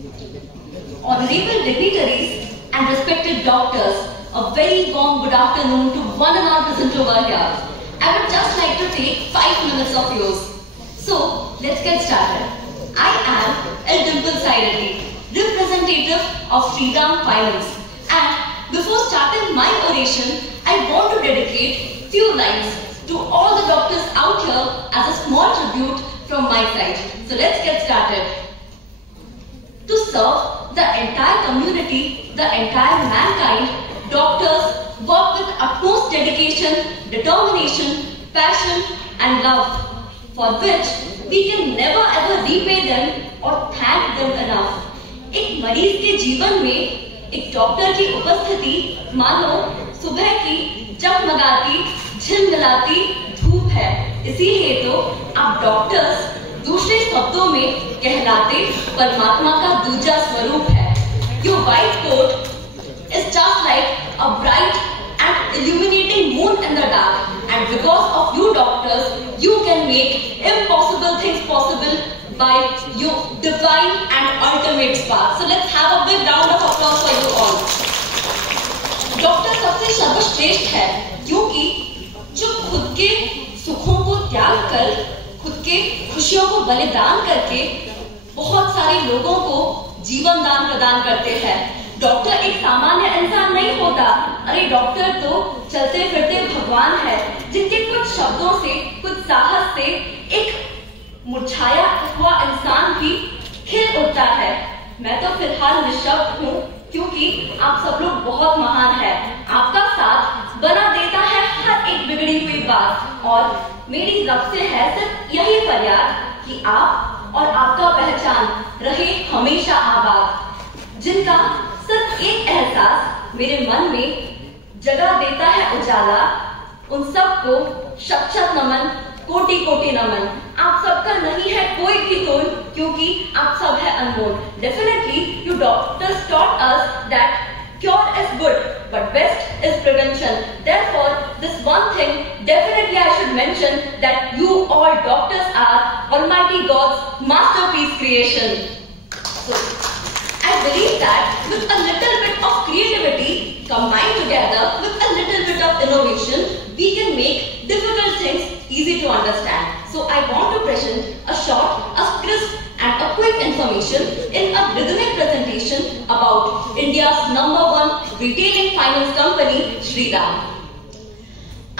Honorable dignitaries and respected doctors, a very warm good afternoon to one and all present over here. I would just like to take 5 minutes of yours. So, let's get started. I am L. Dimple Sairati, representative of Shriram Finance. And before starting my oration, I want to dedicate few lines to all the doctors out here as a small tribute from my side. So let's get started. To serve the entire community, the entire mankind, doctors work with utmost dedication, determination, passion and love, for which we can never ever repay them or thank them enough. एक मरीज के जीवन में एक doctor की उपस्थिति मानो सुबह की जगमगाती झिलमिलाती धूप है। इसीलिए तो आप डॉक्टर्स दूसरे शब्दों में कहलाते परमात्मा का दूजा स्वरूप है। Your white coat is just like a bright and illuminating moon in the dark, and because of you doctors, you can make impossible things possible by your divine and ultimate spark. So let's have a big round of applause for you all. Doctor सबसे सर्वश्रेष्ठ है क्योंकि जो खुद के सुखों को त्याग कर, खुद के खुशियों को बलिदान करके बहुत सारे लोगों को जीवन दान प्रदान करते हैं। डॉक्टर एक सामान्य इंसान नहीं होता। अरे डॉक्टर तो चलते फिरते भगवान है, जिनके कुछ शब्दों से, कुछ साहस से एक मुरझाया हुआ इंसान भी खिल उठता है। मैं तो फिलहाल निःशब्द हूँ क्योंकि आप सब लोग बहुत महान हैं। आपका साथ बना देता है हर एक बिगड़ी हुई बात, और मेरी रब से है सिर्फ यही फरियाद कि आप और आपका पहचान रहे हमेशा आबाद। जिनका सिर्फ एक एहसास मेरे मन में जगह देता है उजाला, उन सबको शत शत नमन, कोटि कोटि नमन। आप सबका नहीं है कोई भी तोल क्योंकि आप सब है अनमोल। Definitely, you doctors taught us that cure is good, but best is prevention. Therefore, this one thing definitely I should mention, that you all doctors are Almighty God's masterpiece creation. So, I believe that with a little bit of creativity combined together with a little bit of innovation, we can make difficult things easy to understand. So I want to present a short, a crisp and a quick information in a rhythmic presentation about India's #1 retailing finance company, Shriram.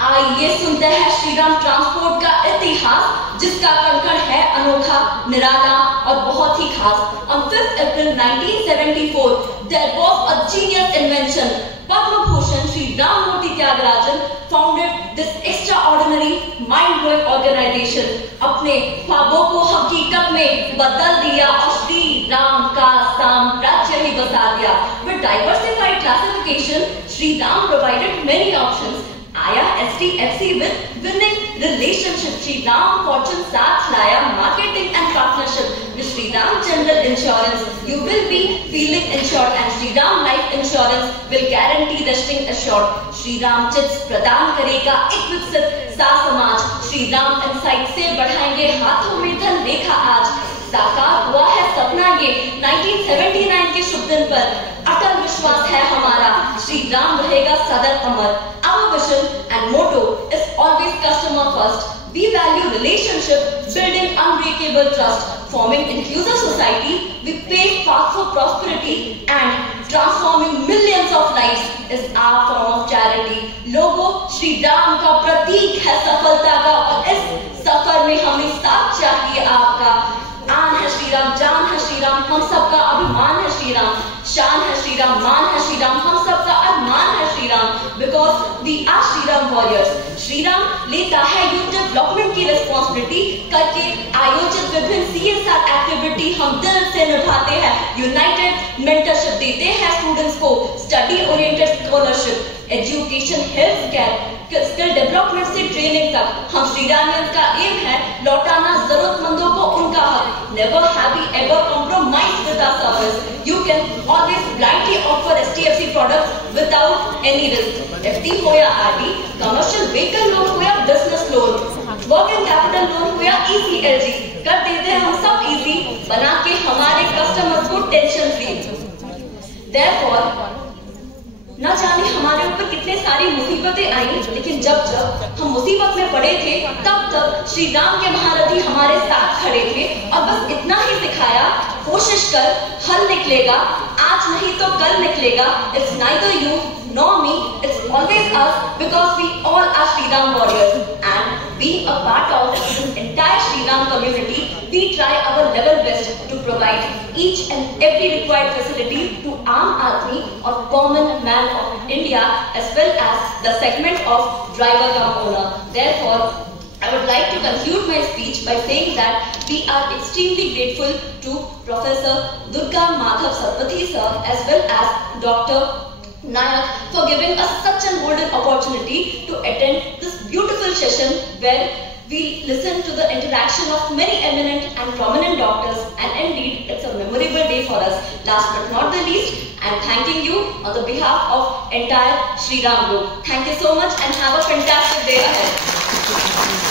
आइए सुनते हैं Shriram transport का इतिहास, जिसका कण-कण है अनोखा, निराला और बहुत ही खास। On 5th April 1974, there was a genius invention. Padma Bhushan Shri Ram Murthy Tyagarajan founded this extraordinary, mind-blowing organization. अपने ख्वाबों को हकीकत में बदल दिया और श्री राम का साम्राज्य ही बसा दिया। With diversified classification, Shri Ram provided many options. आया STFC with winning relationship, Shri Ram Fortune साथ लाया marketing and partnership with Shri Ram General Insurance. You will be feeling insured and Shri Ram Life Insurance will guarantee the string assured. Shri Ram chits प्रदान करेगा एक विकसित सा समाज। Shri Ram Insight से बढ़ाएंगे हाथों में धन रेखा आज। साकार हुआ है सपना ये 1979 के शुभ दिन पर। अटल विश्वास है हमारा, श्री राम रहेगा सदा अमर। Our vision and motto is always customer first. We value relationship, building unbreakable trust, forming inclusive society. We pay fast for prosperity and transforming millions of lives is our form of charity. लोगो श्री राम का प्रतीक है सफलता का, और इस सफर में हमें साथ चाहिए आपका। आन है श्री राम, जान है श्री राम, हम सबका अभिमान है श्री राम। शान है श्री राम, मान है श्री राम, हम सबका अभिमान है Shri Ram. Because we are Shri Ram warriors. Shri Ram लेता है यूथ डेवलपमेंट की रिस्पॉन्सिबिलिटी करके आयोजित विभिन्न CSR एक्टिविटी हम दिल से निभाते हैं। यूनाइटेड मेंटरशिप देते हैं स्टूडेंट्स को, study oriented scholarship, education, health care, skill development से ट्रेनिंग तक। हम श्रीरामियंस का एम है लौटाना जरूरतमंदों को उनका हक। Never have we ever compromise with our service. You can always blindly offer STFC products without any risk. FD हो या RD, कमर्शियल व्हीकल लोन हो या business loan, working capital loan हो या ECLG, कर देते हैं हम सब इजी, बना के हमारे कस्टमर्स को टेंशन Therefore, न जाने हमारे ऊपर कितने सारी मुसीबतें आई, लेकिन जब जब हम मुसीबत में पड़े थे तब श्री राम के महारथी हमारे साथ खड़े थे और बस इतना ही सिखाया, कोशिश कर, हल निकलेगा, आज नहीं तो कल निकलेगा. It's neither you nor me, it's always us, because we all are Shri Ram warriors, and being a part of this entire Shri Ram community, we try our level best to provide each and every required facility to Aam Aadmi or common man of India, as well as the segment of driver cum owner. Therefore, I would like to conclude my speech by saying that we are extremely grateful to Professor Durga Madhav Satpathy sir as well as Dr. Nayak for giving us such a golden opportunity to attend this beautiful session where we listen to the interaction of many eminent and prominent doctors, and indeed it's a memorable day for us. Last but not the least, I'm thanking you on the behalf of entire Shri Ram group. Thank you so much and have a fantastic day ahead.